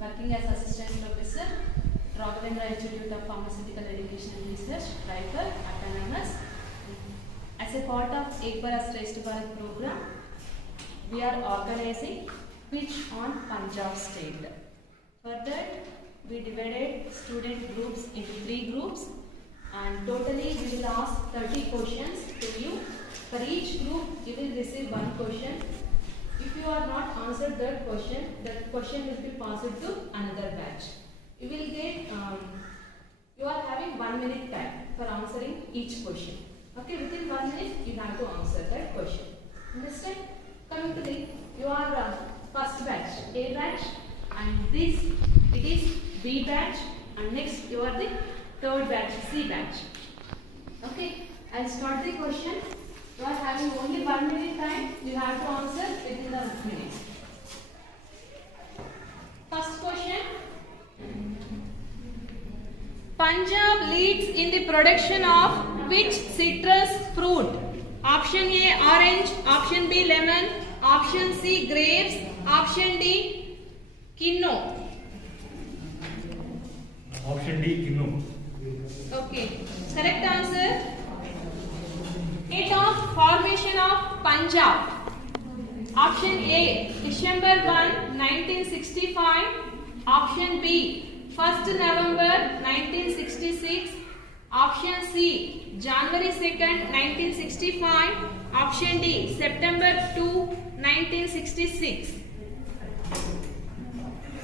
working as assistant professor, Raghavendra Institute of Pharmaceutical Education and Research, Raipur, Autonomous. As a part of Ek Bharat Shresth Bharat program, we are organizing quiz on Punjab state. For that, we divided student groups into 3 groups, and totally we will ask 30 questions to you. For each group, you will receive 1 question. If you are not answered that question will be passed to another batch. You will get, you are having 1 minute time for answering each question. Okay, within 1 minute you have to answer that question. Understand? Coming to the, you are first batch, A batch, and this, it is B batch, and next you are the third batch, C batch. Okay, I'll start the question. You are having only 1 minute time. You have to answer within the minute. First question. Punjab leads in the production of which citrus fruit? Option A orange, option B lemon, option C grapes, option D quinoa. Option D quinoa. Okay, correct answer. Date of formation of Punjab. Option A, December 1, 1965. Option B, 1st November 1966. Option C, January 2nd, 1965. Option D, September 2, 1966.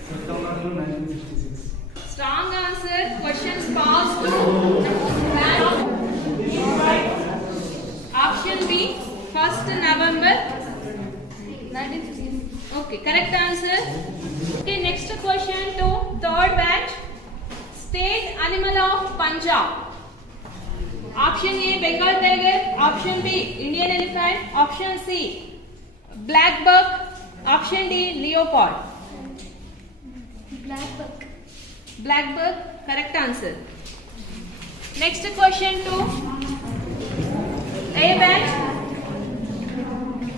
September 2, 1966. Strong answer. Questions passed to option B, 1st November 1966. Okay, correct answer. Okay, next question to third batch. State animal of Punjab. Option A, Bengal tiger. Option B, Indian elephant. Option C, black buck. Option D, leopard. Black buck. Black buck, correct answer. Next question to A batch.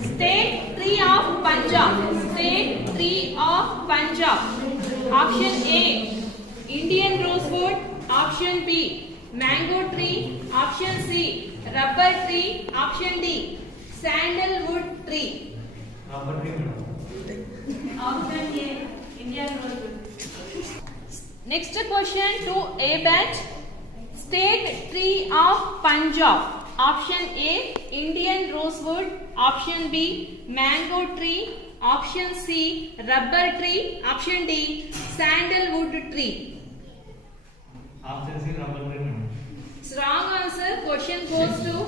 State tree of Punjab. State tree of Punjab. Option A, Indian rosewood. Option B, mango tree. Option C, rubber tree. Option D, sandalwood tree. Rubber tree. Option A, Indian rosewood. Next question to A batch. State tree of Punjab. Option A, Indian rosewood. Option B, mango tree. Option C, rubber tree. Option D, sandalwood tree. Option C, rubber tree. Wrong answer. Question goes to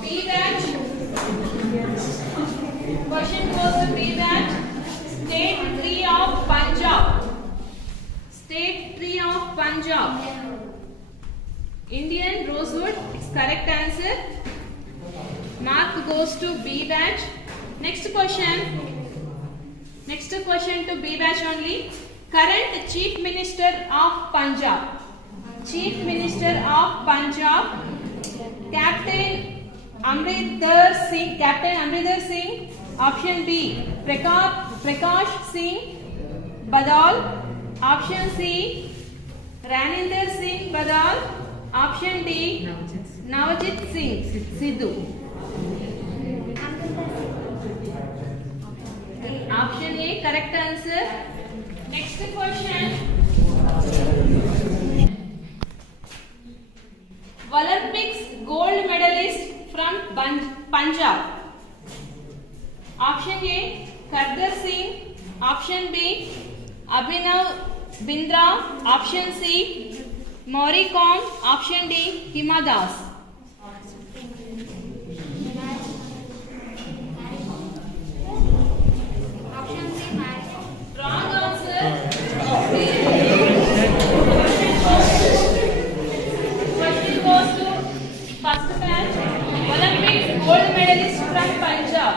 B batch. Question goes to B batch. State tree of Punjab. State tree of Punjab. Indian rosewood. It's correct answer. Mark goes to B batch. Next question. Next question to B batch only. Current Chief Minister of Punjab. Chief Minister of Punjab. Captain Amrinder Singh. Captain Amrinder Singh. Option B, Prakash Singh Badal. Option C, Raninder Singh Badal. Option D, Navjit Singh Sidhu. Option A, correct answer. Next question. Olympics gold medalist from Punjab. Option A, Kardar Singh. Option B, Abhinav Bindra. Option C, Mauri Kom. Option D, Hima Das. Option C, Mary. Wrong answer. Question goes to first batch. Olympics gold medalist from Punjab.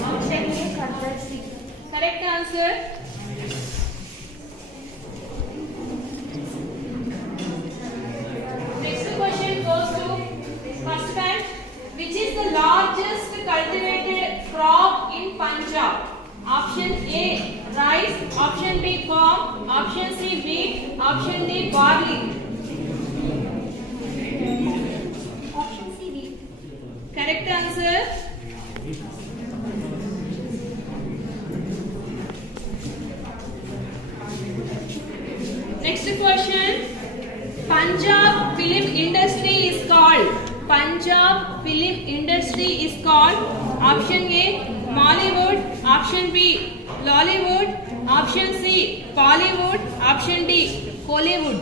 Option A, Kardar Singh. Correct answer. Next question goes to first batch. Which is the largest cultivated crop in Punjab? Option A, rice. rice, option B corn, option C wheat, option D barley. Option C, wheat. Correct answer. Next question. Punjab film industry is called. Punjab film industry is called. Option A Mollywood, option B Lollywood, option C Bollywood, option D Hollywood.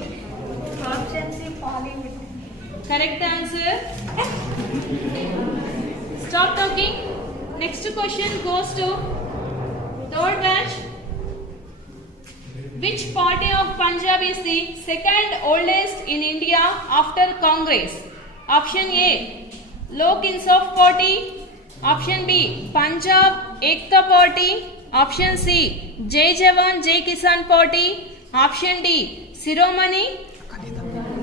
Option C, Bollywood. Correct answer. Stop talking. Next question goes to third batch. Which party of Punjab is the second oldest in India after Congress? Option A Lok Insaf Party, option B Punjab Ekta Party, option C Jai Jawan Jai Kisan Party, option D Shiromani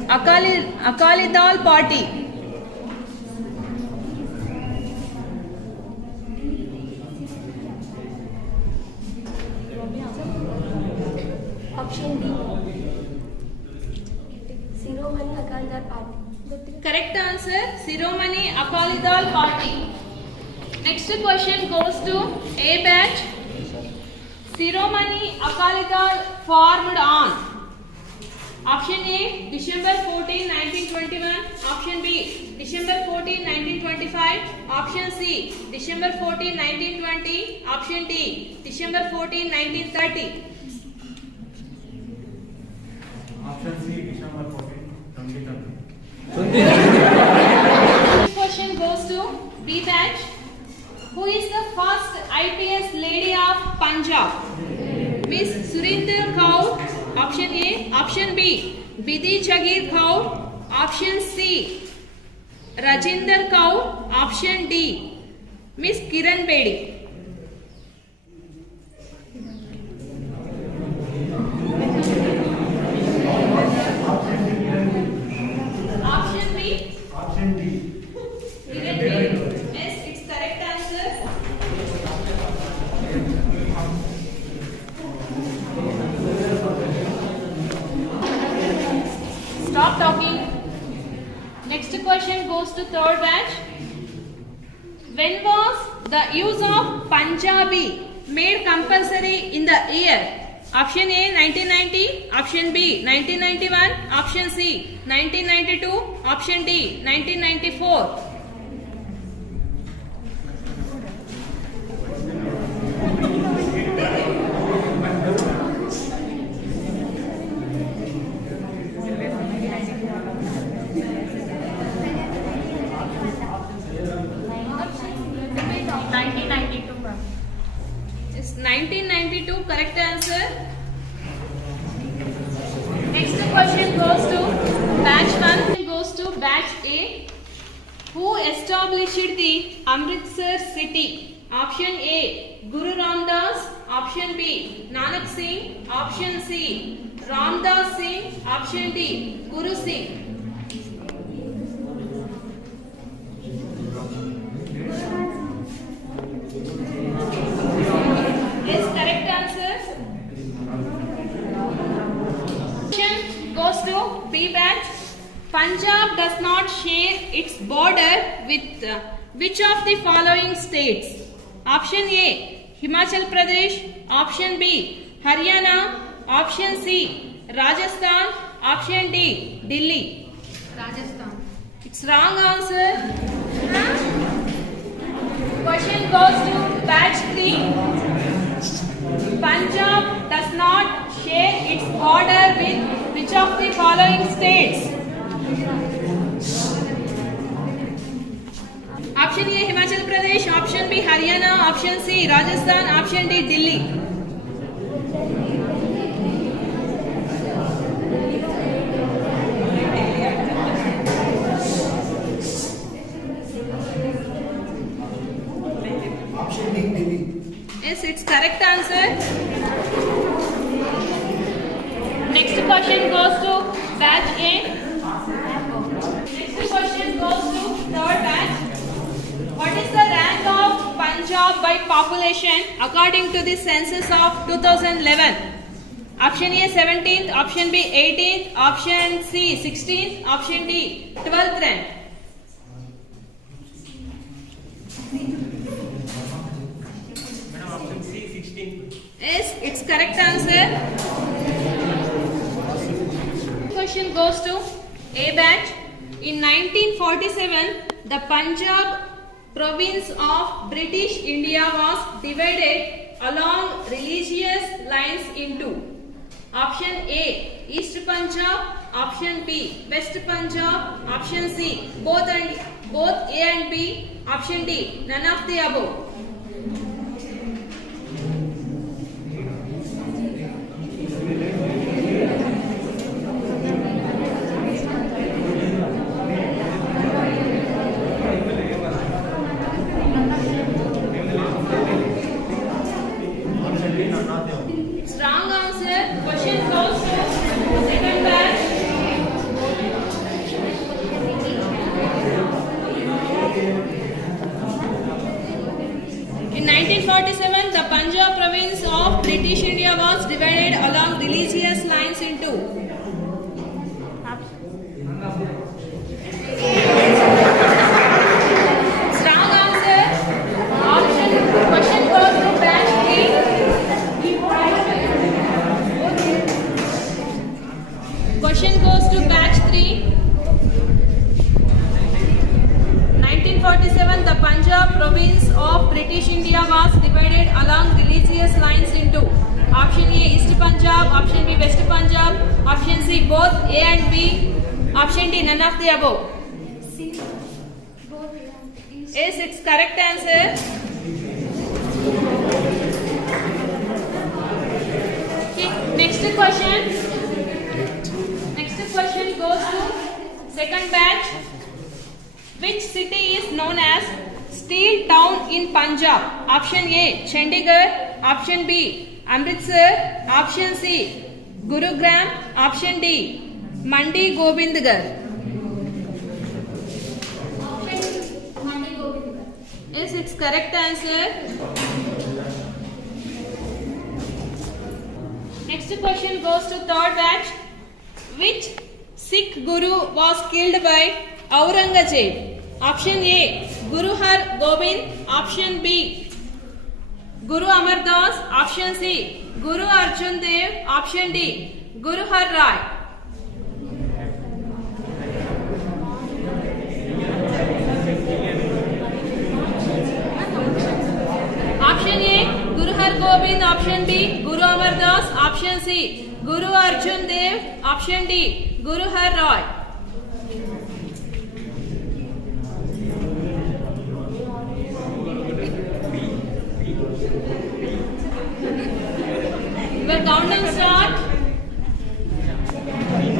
Akali Dal Party. Option D, Shiromani Akali Dal Party. Correct answer Shiromani Akali Dal Party. Next question goes to A batch. Shiromani Akali Dal formed on option A December 14, 1921, option B December 14, 1925, option C December 14, 1920, option D December 14, 1930. Option C, December 14, 2030. Next question goes to B batch. Who is the first IPS lady of Punjab? Miss Surinder Kaur, option A, option B Bidhi Jagir Kaur, option C Rajinder Kaur, option D Miss Kiran Bedi. Option B Option D. Kiran Bedi. Yes, it's correct answer. Stop talking. Next question goes to third batch. When was the use of Punjabi made compulsory in the year? Option A 1990, option B 1991, option C 1992, option D 1994. It's 1992 correct answer. Next question goes to batch 1. Goes to batch A. Who established the Amritsar city? Option A Guru Ramdas, option B Nanak Singh, option C Ramdas Singh, option D Guru Singh. Yes, correct answer. Question goes to B batch. Punjab does not share its border with which of the following states? Option A Himachal Pradesh, option B Haryana, option C Rajasthan, option D Delhi. Rajasthan. It's wrong answer. Question goes to batch 3. Punjab does not share its border with which of the following states? Option A Himachal Pradesh, option B Haryana, option C Rajasthan, option D Delhi. Option D, Delhi. Yes, it's correct answer. Next question goes to batch A. Next question goes to third batch. What is the rank of Punjab by population according to the census of 2011? Option A 17th, option B 18th, option C 16th, option D 12th rank. Madam, option C 16. Yes, it's correct answer. Question goes to A batch. In 1947, the Punjab province of British India was divided along religious lines into option A East Punjab, option B West Punjab, option C both A and B, option D none of the above. Strong answer. Question goes to second batch. In 1947, the Punjab province of British India was divided along religious lines into strong answer. Option. Question goes to batch 3. Question goes to batch 3. 1947, the Punjab province of British India was divided along religious lines into option A East Punjab, option B West Punjab, option C both A and B, option D none of the above. C. Both is Yes, it's correct answer. Okay, next question. Next question goes to second batch. Which city is known as Steel Town in Punjab? Option A Chandigarh, option B Amritsar, option C Gurugram, option D Mandi Gobindgarh. Mandi Govind. Yes, it's correct answer. Next question goes to third batch. Which Sikh Guru was killed by Aurangzeb? Option A Guru Har Gobind, option B Guru Amar Das, option C Guru Arjan Dev, option D Guru Har Rai. Option A Guru Har Gobind, option B Guru Amar Das, option C Guru Arjan Dev, option D Guru Har Rai. Your countdown start.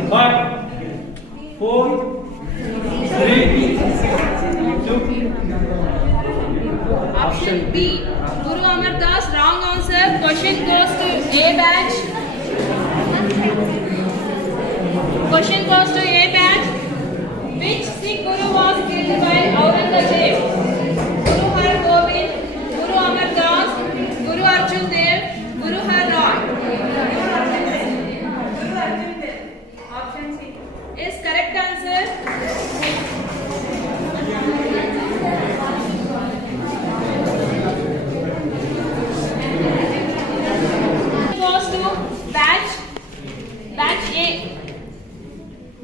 5, 4, 3, 2. Option B Guru Amar Das, wrong answer. Question goes to A batch. Question goes to A batch. Which Sikh Guru was killed by Aurangzeb? Guru Har Gobind, Guru Amar Das, Guru Arjan Dev, Guru Har Rai. Option C. Is correct answer. Goes to batch A.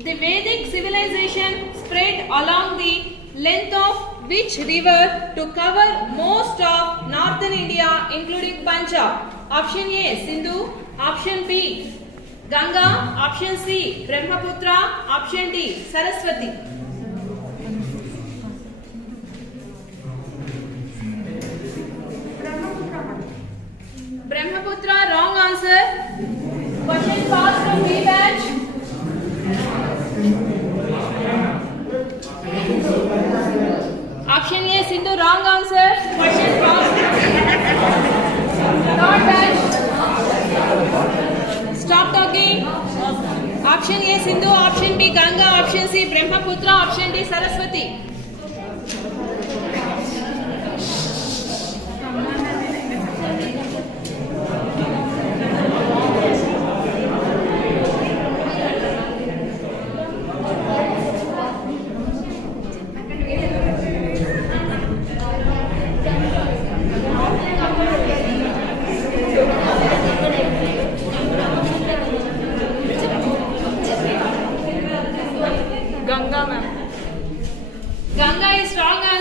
The Vedic civilization spread along the length of which river to cover most of northern India including Punjab? Option A Sindhu, option B Ganga, option C Brahmaputra, option D Saraswati. Brahmaputra, wrong answer. Question passed from B batch. Option A Sindhu, wrong answer. Question passed. Third batch. Stop talking. Option A Sindhu, option B Ganga, option C Brahmaputra, option D Saraswati.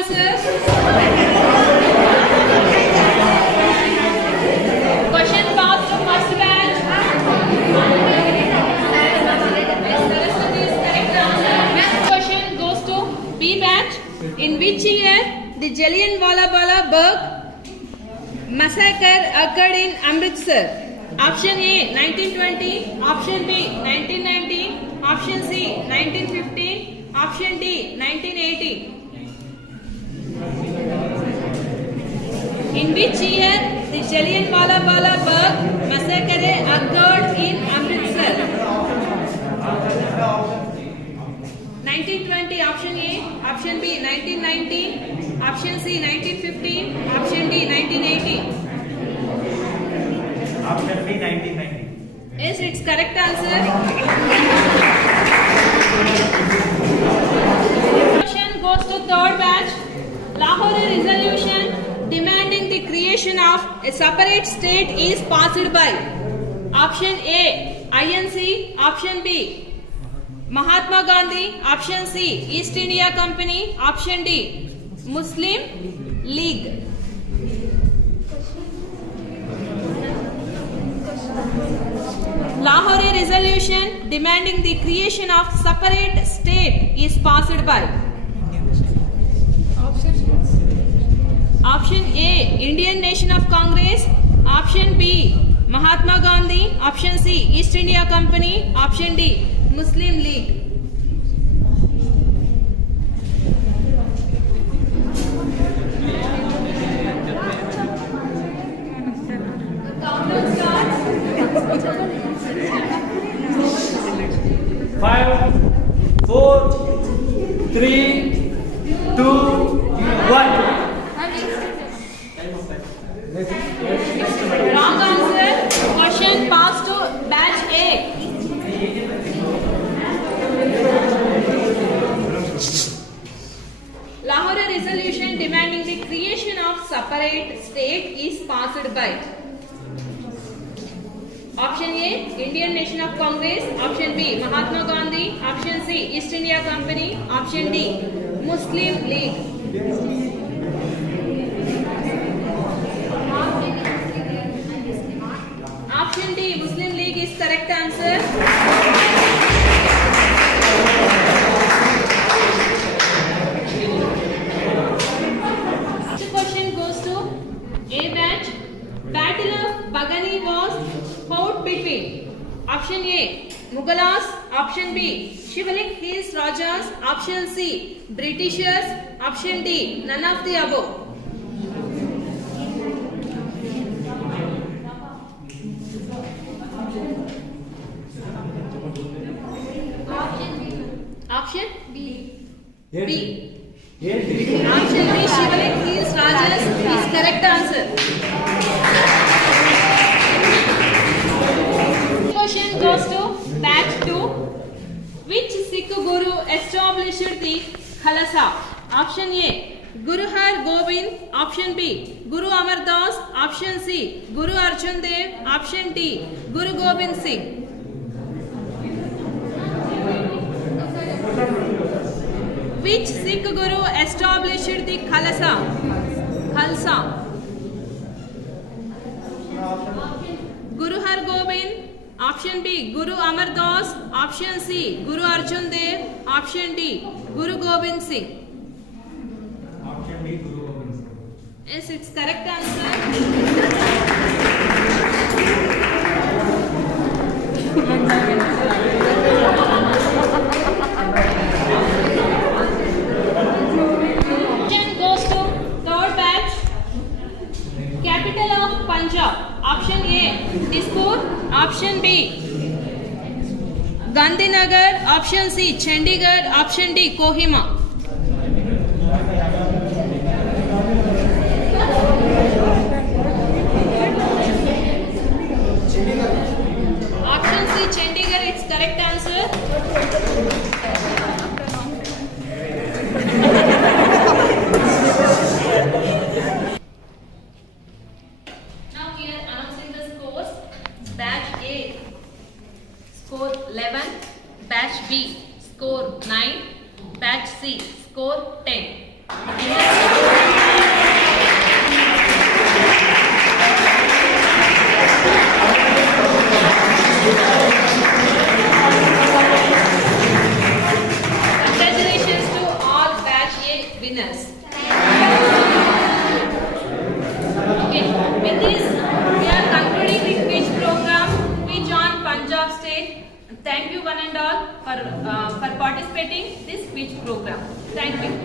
answer. Question passed to first batch. Saraswati is correct answer. Next question goes to B batch. In which year the Jallianwala Bagh massacre occurred in Amritsar? Option A 1920, option B 1919, option C 1915, option D 1980. In which year the Jallianwala Bagh massacre occurred in Amritsar? 1920, option A, option B 1919, option C 1915, option D 1980. Option B 1990. Yes, it's correct answer. Question goes to third batch. Lahore resolution demanding the creation of a separate state is passed by option A INC, option B Mahatma Gandhi, option C East India Company, option D Muslim League. Lahore resolution demanding the creation of separate state is passed by option A Indian Nation of Congress, option B Mahatma Gandhi, option C East India Company, option D Muslim League. Countdown starts. 5, 4, 3, 2, 1. Wrong answer. Question passed to batch A. Lahore resolution demanding the creation of separate state is passed by option A Indian Nation of Congress, option B Mahatma Gandhi, option C East India Company, option D Muslim League. Option D Muslim League is correct answer. Next question goes to A batch. Battle of Bagani was fought between option A Mughals, option B Shivalik Hills Rajas, option C Britishers, option D none of the above. Option B. B. Option B Shivalik Hills Rajas is correct answer. Question goes to batch 2. Which Sikh Guru established the Khalsa? Option A Guru Har Gobind, option B Guru Amar Das, option C Guru Arjan Dev, option D Guru Gobind Singh. Which Sikh Guru established the Khalsa? Khalsa. Guru Har Gobind, option B Guru Amar Das, option C Guru Arjan Dev, option D Guru Gobind Singh. Option D Guru Gobind Singh. Yes, it's correct answer. Question goes to third batch. Capital of Punjab. Option A Dispur, option B Gandhinagar, option C Chandigarh, option D Kohima. Option C Chandigarh, it's correct answer. Now we are announcing the scores. Batch A score 11, batch B score 9, batch C score 10. winners. Okay, with this we are concluding the quiz program. We joined Punjab State. Thank you one and all for participating this quiz program. Thank you.